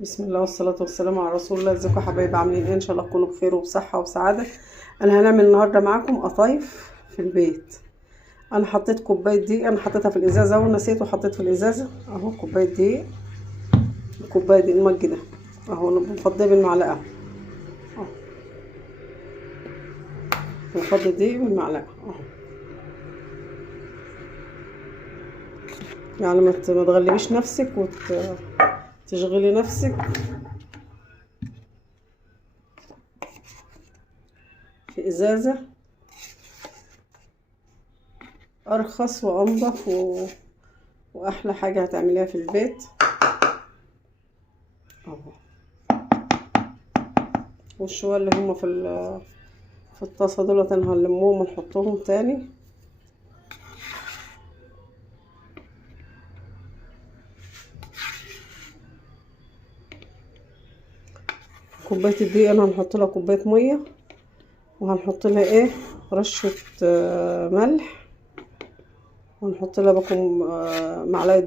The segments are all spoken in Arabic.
بسم الله والصلاة والسلام على رسول الله. ازيكم يا حبايبي؟ عاملين ايه؟ ان شاء الله تكونوا بخير وبصحة وبسعادة. انا هنعمل النهاردة معاكم قطايف في البيت. انا حطيت كوباية دقيق، انا حطيتها في الازازة ونسيت وحطيت في الازازة اهو كوباية دقيق. الكوباية دي المج ده اهو، انا بفضيه بالمعلقة اهو، بفضي الدقيق بالمعلقة اهو، يعني ما تغلبيش نفسك وتشغلي نفسك. في ازازة ارخص وانضف واحلى حاجة هتعمليها في البيت اهو. والشوية اللي هما في الطاسة دولت انا هنلمهم ونحطهم تاني. كوباية الدقيق انا هنحط لها كوباية مية، وهنحط لها ايه رشة ملح، ونحط لها بكم معلقة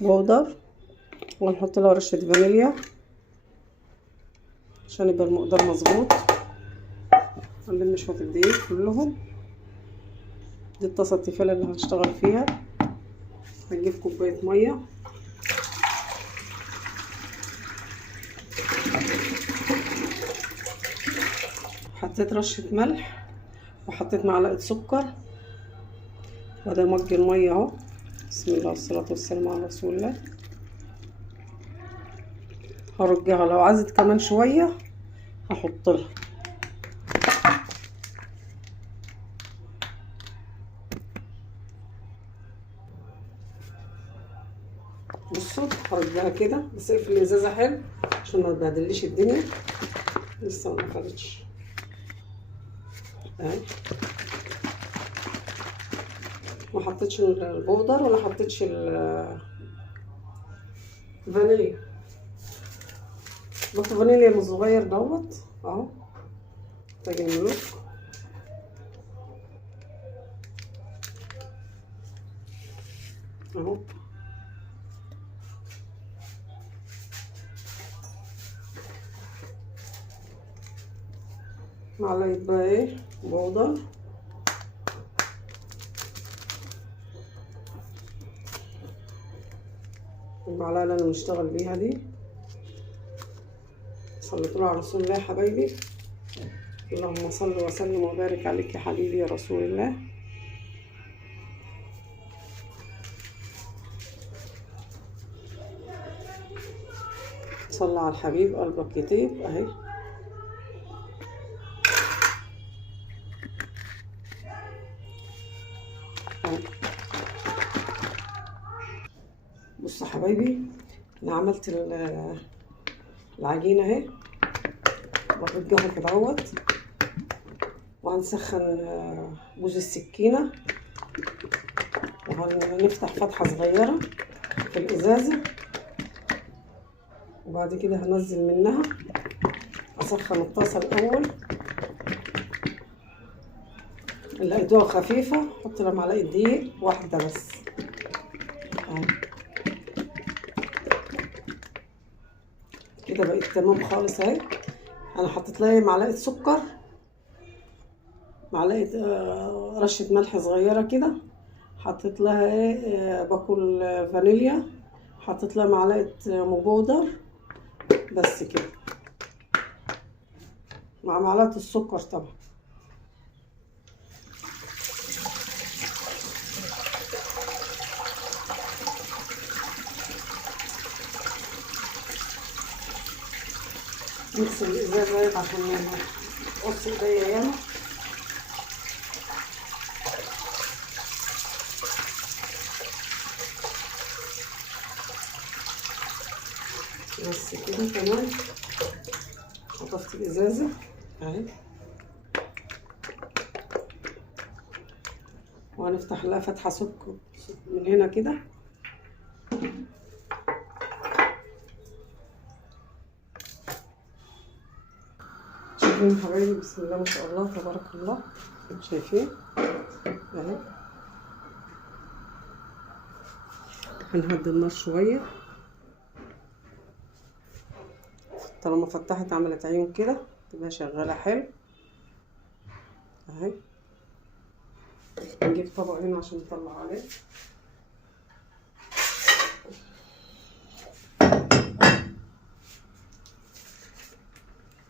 بودر، ونحط لها رشة فانيليا عشان يبقى المقدار مظبوط. هنلم شوية الدقيق كلهم. دي الطاسة التيفال اللي هنشتغل فيها. هنجيب كوباية مية، حطيت رشة ملح وحطيت معلقة سكر، وده مج المية اهو. بسم الله والصلاة والسلام على رسول الله. هرجعها، لو عايزت كمان شوية هحط لها. بصوا هرجعها كده، بس اقفل الازازة حلو عشان ما تبهدليش الدنيا. لسه ما نفعتش اهي، ما حطيتش البودر ولا حطيتش الفانيليا. بط فانيليا من الصغير دوت اهو، تاج الملوك اهو. معلقة بقى ايه بودر، المعلقة اللي انا بشتغل بيها دي. صليتوا على رسول الله يا حبايبي. اللهم صل وسلم وبارك عليك يا حبيبي يا رسول الله. صلى على الحبيب قلبك يطيب اهي. بصوا يا حبايبي، انا عملت العجينه اهي، وهرجعها كده اهوت، وهنسخن بوز السكينه، وهنفتح فتحه صغيره في الازازه، وبعد كده هنزل منها. اسخن الطاسه الاول، اللي لقيتوها خفيفه احط لها معلقه دقيق واحده بس اهي كده، بقت تمام خالص اهي. انا حطيت لها معلقه سكر، معلقه رشه ملح صغيره كده، حطيت لها ايه باكل فانيليا، حطيت لها معلقه بودر بس كده، مع معلقه السكر طبعا. نغسل الازازه عشان ما اقص ايديا ياما. بس كده تمام. خطفت الازازه اهي، وهنفتح لها فتحه سكر من هنا كده. شايفين حبايبي؟ بسم الله ما شاء الله تبارك الله. شايفين اهي. هنهدي النار شويه طالما فتحت عملت عيون كده تبقى شغالة حلو اهي. نجيب طبق هنا عشان نطلع عليه.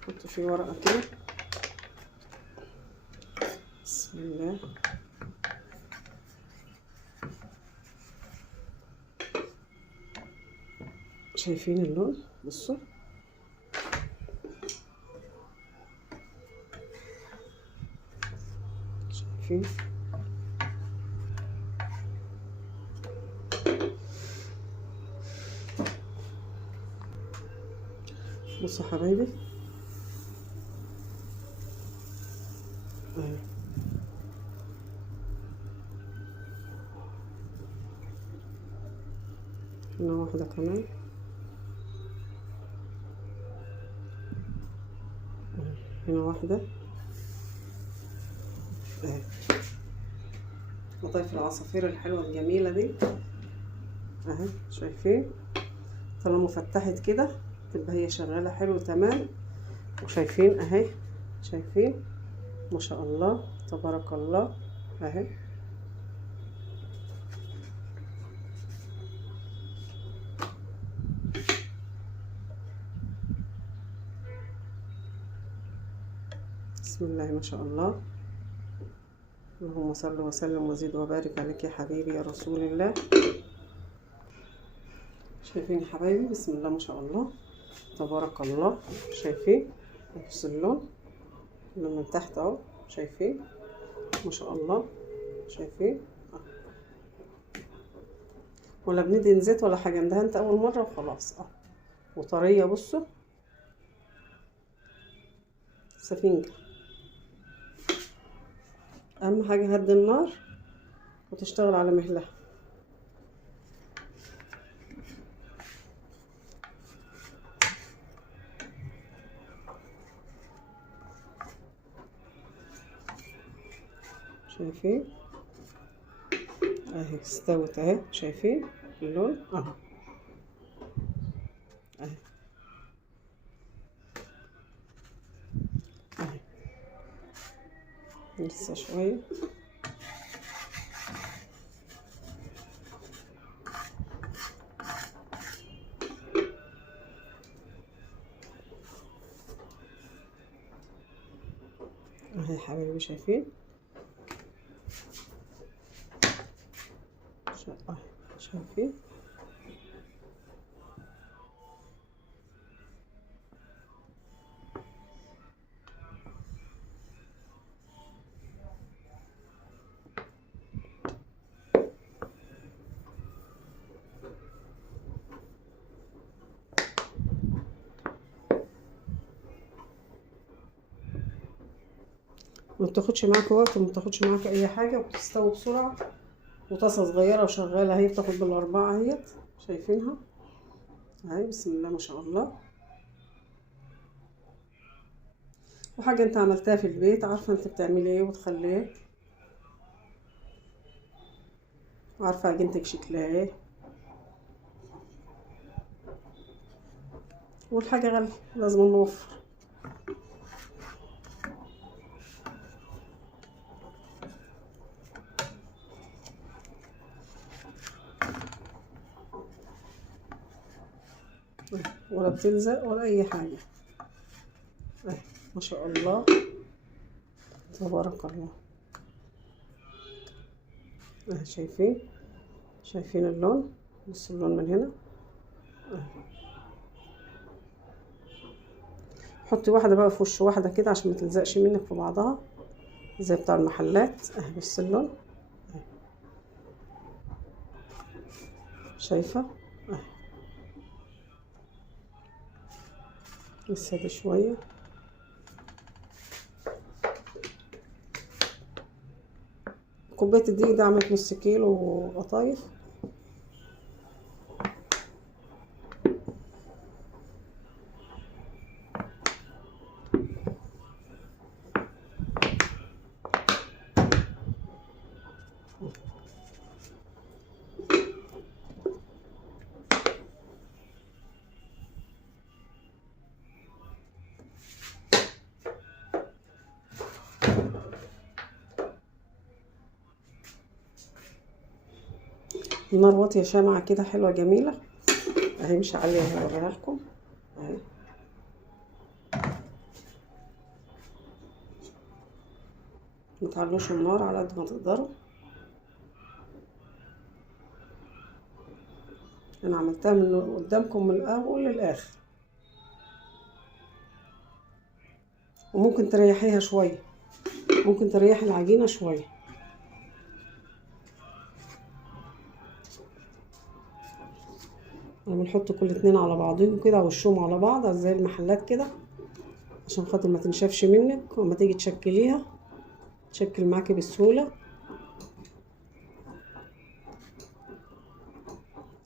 نحط فيه ورقة كده. بسم الله. شايفين اللون؟ بصوا شايفين؟ بصوا حبايبي اهي. هنا واحدة كمان هنا واحدة اهي. قطايف العصافير الحلوة الجميلة دي اهي. شايفين؟ طالما فتحت كده تبقى هي شغالة حلو تمام. وشايفين اهي، شايفين ما شاء الله تبارك الله اهي. بسم الله ما شاء الله. اللهم صل وسلم وزد وبارك عليك يا حبيبي يا رسول الله. شايفين يا حبايبي؟ بسم الله ما شاء الله تبارك الله. شايفين نفس اللون من تحت اهو. شايفين ما شاء الله؟ شايفين؟ ولا بندهن زيت ولا حاجه، اندهنت اول مره وخلاص وطريه. بصوا سفنجة. اهم حاجه هدي النار وتشتغل على مهلها. شايفين اهي استوت اهي. شايفين اللون اهو اهي اهي. لسه شويه. اهي يا حبايبي شايفين؟ شايفين؟ ما بتاخدش معاك وقت وما بتاخدش معاك اي حاجه وبتستوي بسرعه. وطاسه صغيره وشغاله اهي، بتاخد بالاربعه اهيت. شايفينها اهي؟ بسم الله ما شاء الله. وحاجه انت عملتها في البيت، عارفه انت بتعملي ايه وتخلي ايه، عارفه عجينتك شكلها ايه. والحاجه غاليه لازم نوفر. ولا بتلزق ولا اي حاجه ما شاء الله تبارك الله. شايفين؟ شايفين اللون؟ بصوا اللون من هنا. حطي واحده بقى في وش واحده كده عشان ما تلزقش منك في بعضها زي بتاع المحلات. بص اللون شايفه؟ لسه ده شويه. كوبايه الدقيق ده عملت نص كيلو قطايف. النار واطيه شمعه كده حلوه جميله اهي، مش عاليه هوريها لكم اهي. متعلوش النار على قد ما تقدروا. انا عملتها من قدامكم من الاول للاخر، وممكن تريحيها شويه، ممكن تريحي العجينه شويه. انا بنحط كل اتنين على بعضهم كده وشهم على بعض زي المحلات كده، عشان خاطر ما تنشفش منك وما تيجي تشكليها تشكل معاكي بسهوله.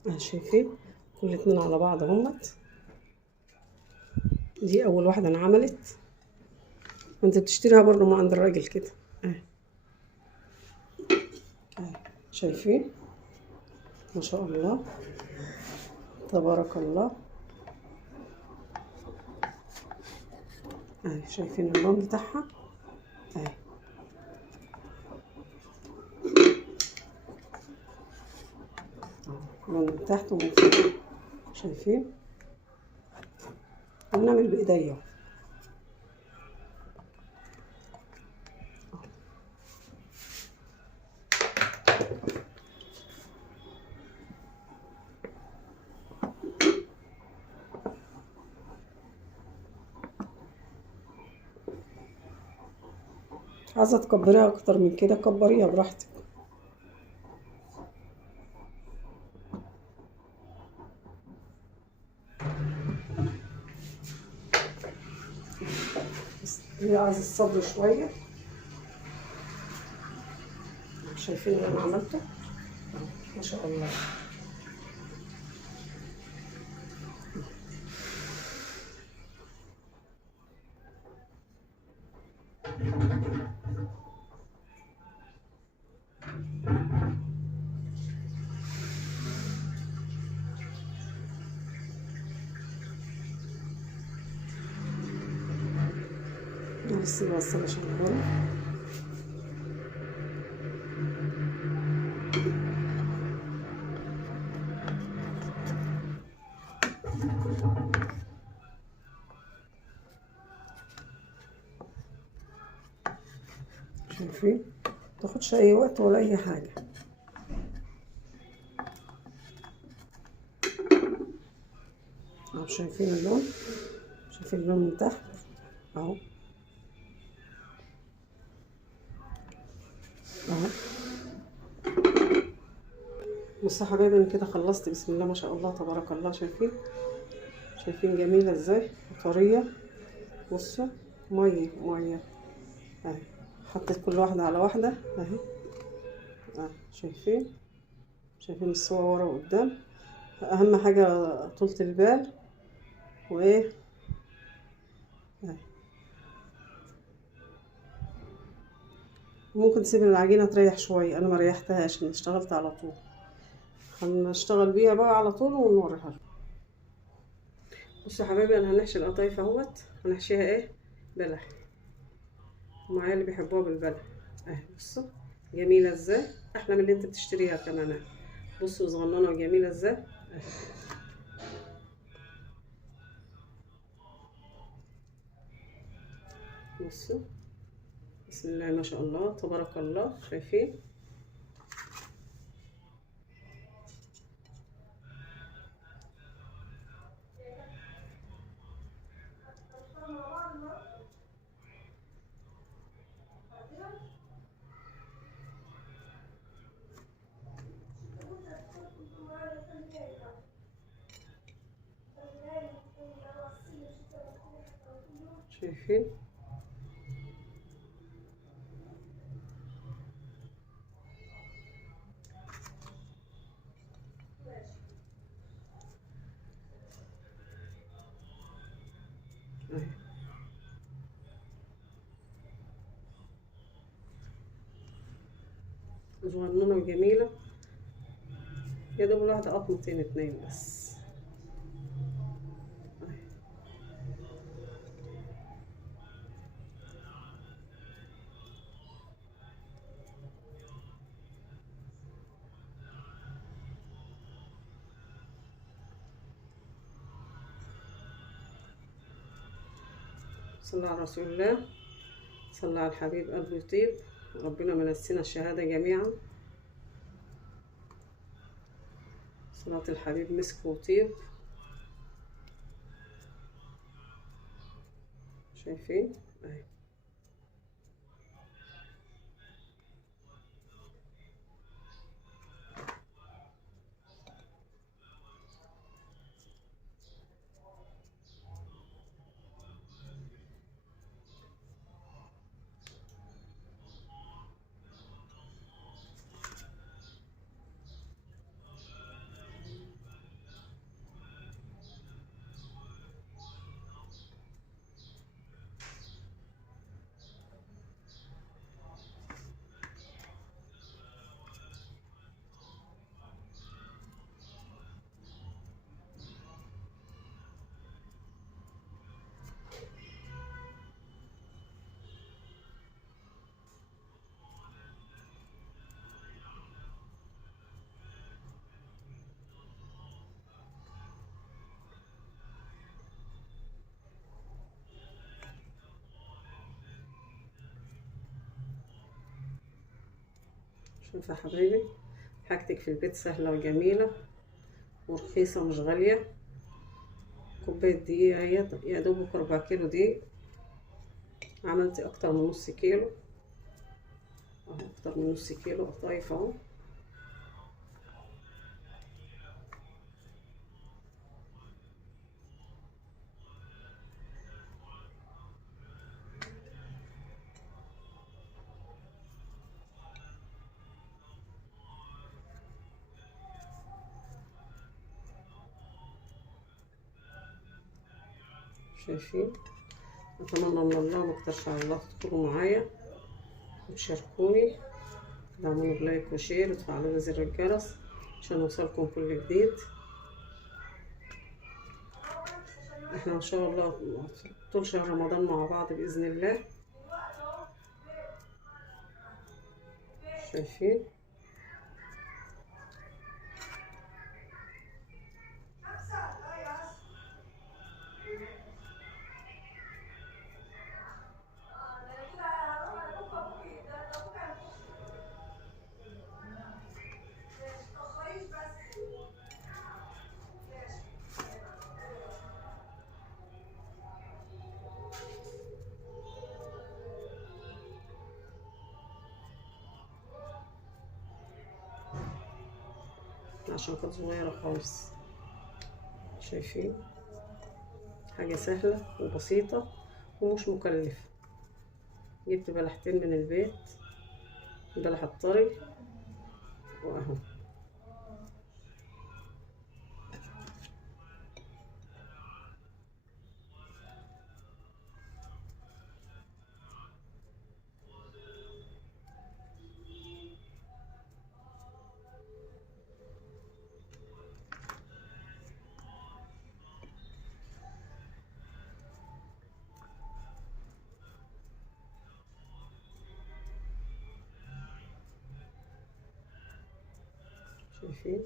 اهي شايفين كل اتنين على بعض اهمت. دي اول واحده انا عملت، وانت بتشتريها برضو من عند الراجل كده اهي. اهي شايفين ما شاء الله تبارك الله. اهي شايفين اللون بتاعها اهي. اللون من تحت ومن فوق شايفين. بنعمل بايديا عايزه تكبريها اكتر من كده كبريها براحتك. بس هي عايزه الصبر شويه. شايفين اللي انا عملته ما شاء الله. بس بس بشغله شايفين متاخدش اي وقت ولا اي حاجه. اهو شايفين اللون، شايفين اللون من تحت اهو اهو. بصوا يا حبايبي انا كده خلصت بسم الله ما شاء الله تبارك الله. شايفين شايفين جميله ازاي وطريه. بصوا ميه ميه اهي. حطيت كل واحده على واحده اهي اهي. شايفين شايفين السوا ورا وقدام. اهم حاجه طولة البال وايه اهي. ممكن تسيب العجينه تريح شويه، انا ما ريحتهاش انا اشتغلت على طول. هنشتغل بيها بقى على طول ونوريها. بصوا يا حبايبي انا هنحشي القطايف اهوت. هنحشيها ايه بلح، ومعايا اللي بيحبوها بالبلح اهي. بصوا جميله ازاي، احلى من اللي انت بتشتريها كمان. بصوا صغننه وجميله ازاي اهي. بصوا بسم الله ما شاء الله تبارك الله. شايفين شايفين اهي. صغننه وجميله، يا دوب الواحده قطمتين اتنين بس اهي. صلى على رسول الله. صلى على الحبيب قلبه يطيب. ربنا منسينا الشهادة جميعا. صلاة الحبيب مسك وطيب. شايفين اهي. شوف يا حبايبي، حاجتك في البيت سهلة وجميلة ورخيصة مش غالية. كوباية دقيق اهي، يا دوبك 4 كيلو دقيق. عملتي اكتر من نص كيلو اهو، اكتر من نص كيلو قطايف اهو. شايفين؟ اتمنى من الله ما اقدرش على الله تدخلوا معايا وتشاركوني، تدعموني بلايك وشير وتفعلوا لي زر الجرس عشان يوصلكم كل جديد. احنا ان شاء الله طول شهر رمضان مع بعض باذن الله. شايفين؟ عشان كانت صغيرة خالص. شايفين؟ حاجة سهلة وبسيطة ومش مكلفة. جبت بلحتين من البيت، البلح الطري واهو. شايفين؟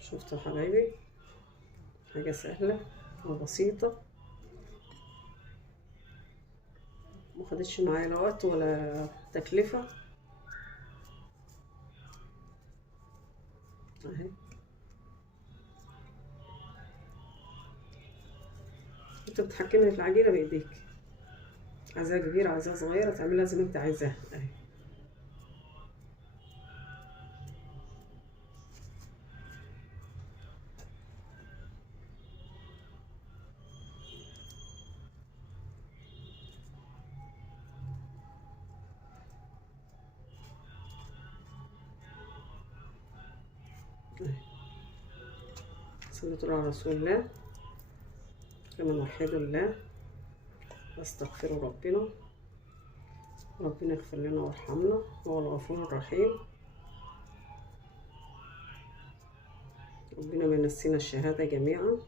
شفتوا حبايبي؟ حاجة سهلة وبسيطة، مخدتش معايا لا وقت ولا تكلفة اهي. انت بتحكمي في العجينة بايديك، عايزاها كبيرة عايزاها صغيرة تعملها زي ما انت عايزاها اهي. صلوا على رسول الله. كما نوحدوا الله واستغفروا ربنا. ربنا يغفر لنا ويرحمنا، هو الغفور الرحيم. ربنا ما ينسينا الشهادة جميعا.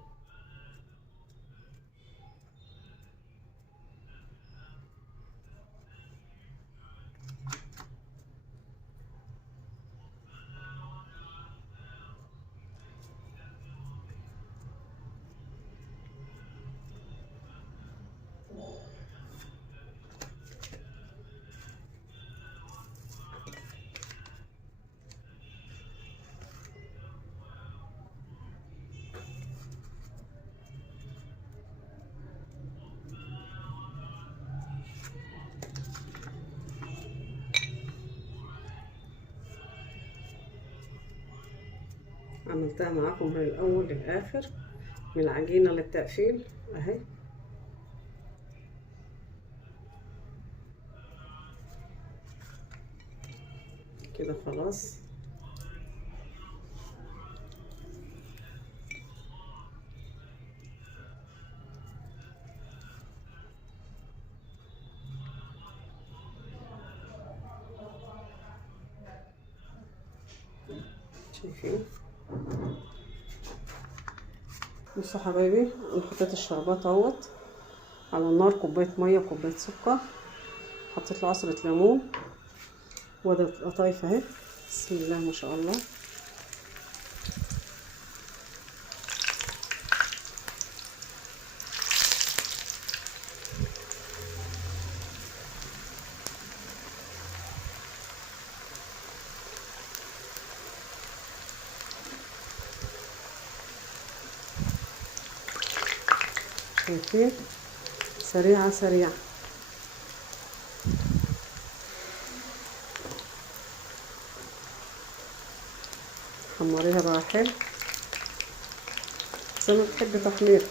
عملتها معاكم من الأول للآخر، من العجينة للتقفيل أهي. كده خلاص. شايفين؟ بصوا حبايبي، انا حطيت الشربات اهوت على النار، كوبايه ميه وكوبايه سكر، حطيت له عصره ليمون، وده القطايف اهي. بسم الله ما شاء الله. شايفين؟ سريعه سريعه. حمريها بقى حلو زي ما بتحبي تحمير.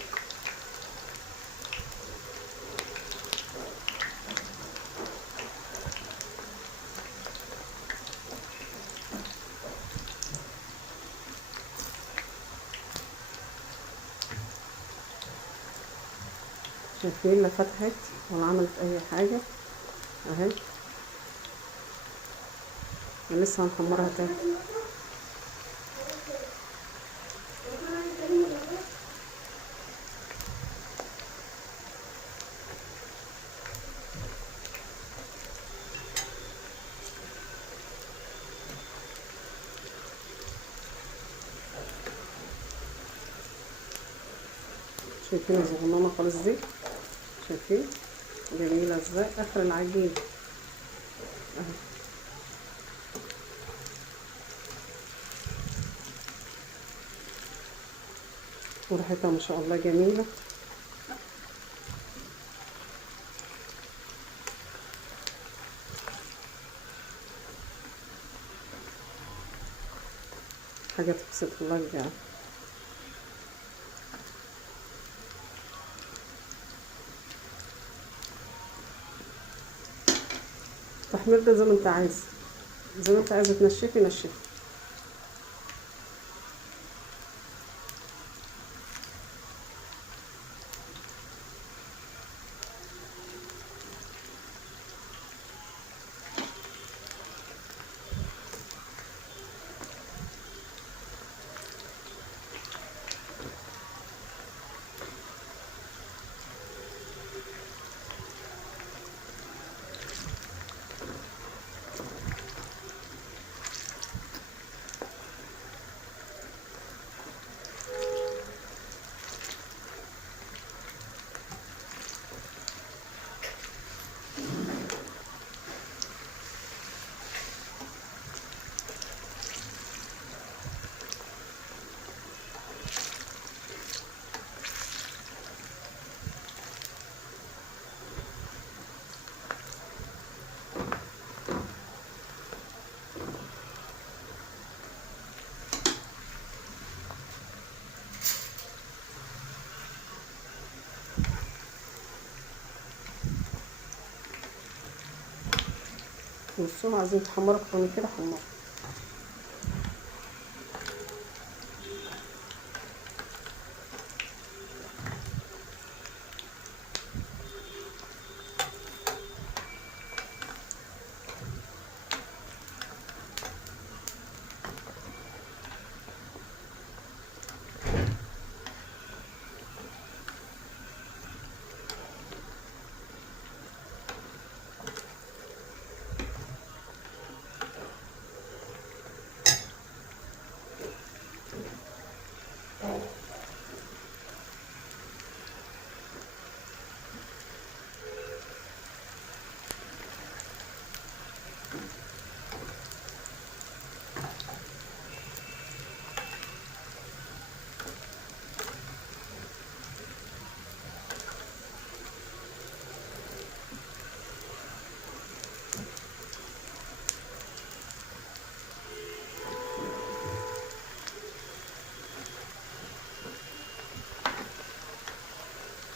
شايفين؟ لا فتحت ولا عملت اي حاجه اهي. لسه هنحمرها تاني. شايفين الصغننه خالص دي؟ شايفين جميله ازاي؟ اخر العجين اهي. وريحتها ما شاء الله جميله. حاجه تبسط الله بجد. التحمير ده زي ما انت عايز، زي ما انت عايزه تنشفي نشفي. بصوا عايزين تحمروا اكتر من كده حمروا.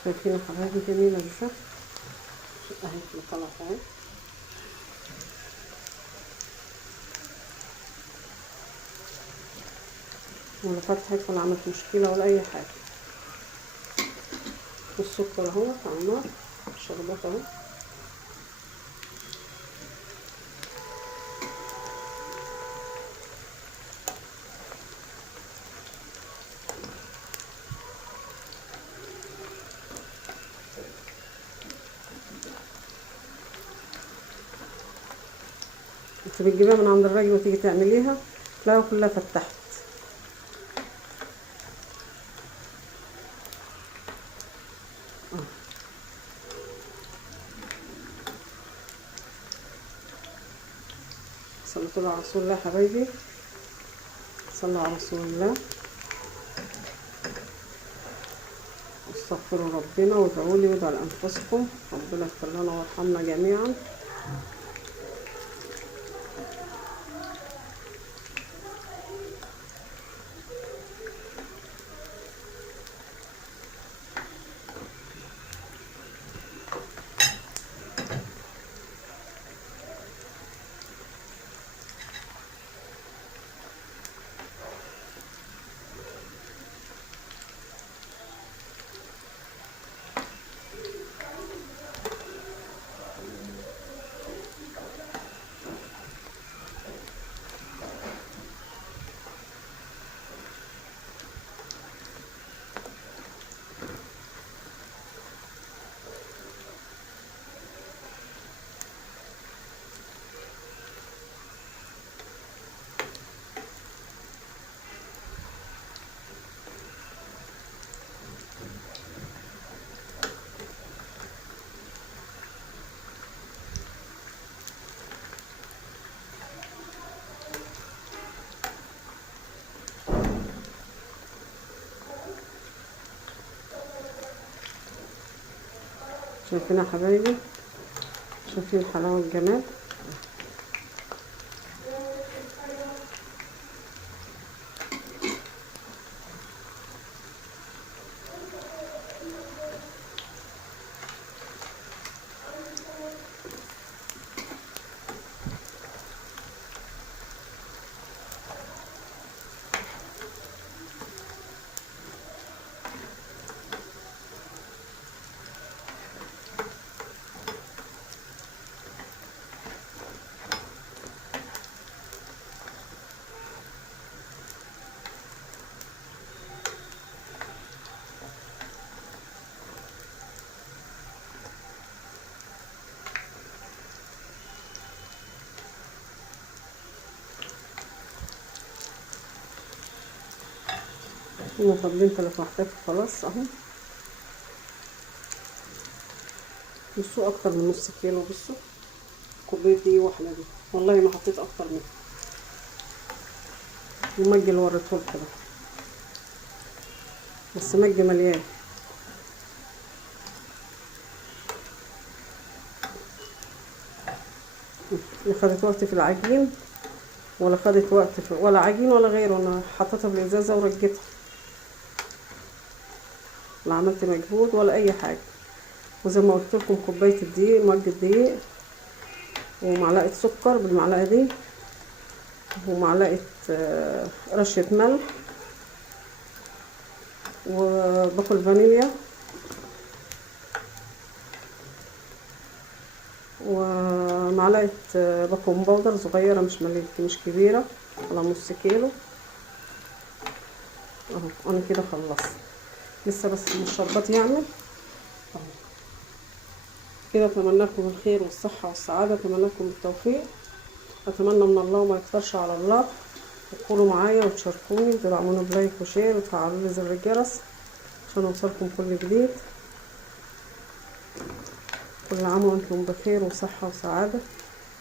شايفين يا حبايبي جميلة ازاي اهي طلعت اهي. ولا فتحت ولا عملت مشكلة ولا اي حاجة. والسكر اهو على النار، الشربات اهو. انت بتجيبيها من عند الراجل وتيجي تعمليها تلاقيها كلها فتحت. صلوا على رسول الله حبايبي، صلوا على رسول الله، واستغفروا ربنا وادعوا لي وادعوا لانفسكم، ربنا يغفر لنا ويرحمنا جميعا. شايفين يا حبايبي، شايفين الحلاوة والجمال. هما فاضلين 3 وحدات خلاص اهو. بصوا اكتر من نص كيلو، بصوا كوبايه دي واحده دي، والله ما حطيت اكتر منها. المج اللي وريتهولكوا ده بس مج مليان. لا خدت وقت في العجين ولا خدت وقت في ولا عجين ولا غيره، انا حطيتها في الازازه ورجيتها، لا عملت مجهود ولا اي حاجه. وزي ما قلت لكم كوبايه الدقيق، مج الدقيق ومعلقه سكر بالمعلقه دي، ومعلقه رشه ملح، وباكل فانيليا، ومعلقه بيكنج باودر صغيره مش كبيره، على نص كيلو اهو. انا كده خلصت، لسه بس المشربات يعمل اهو كده. اتمنى لكم الخير والصحه والسعاده، اتمنى لكم التوفيق، اتمنى من الله وما يكترش على الله. تدخلوا معايا وتشاركوني وتدعموني بلايك وشير وتفعلوا لي زر الجرس عشان يوصلكم كل جديد. كل عام وانتم بخير وصحه وسعاده،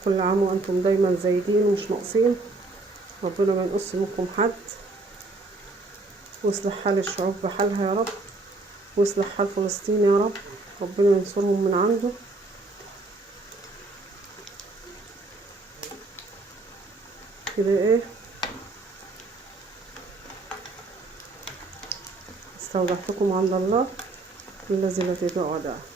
كل عام وانتم دايما زايدين ومش ناقصين. ربنا ما ينقص منكم حد، ويصلح حال الشعوب بحالها يا رب، ويصلح حال فلسطين يا رب، ربنا ينصرهم من عنده. كده ايه، استودعتكم عند الله، الذي لا تضيع ودائعه.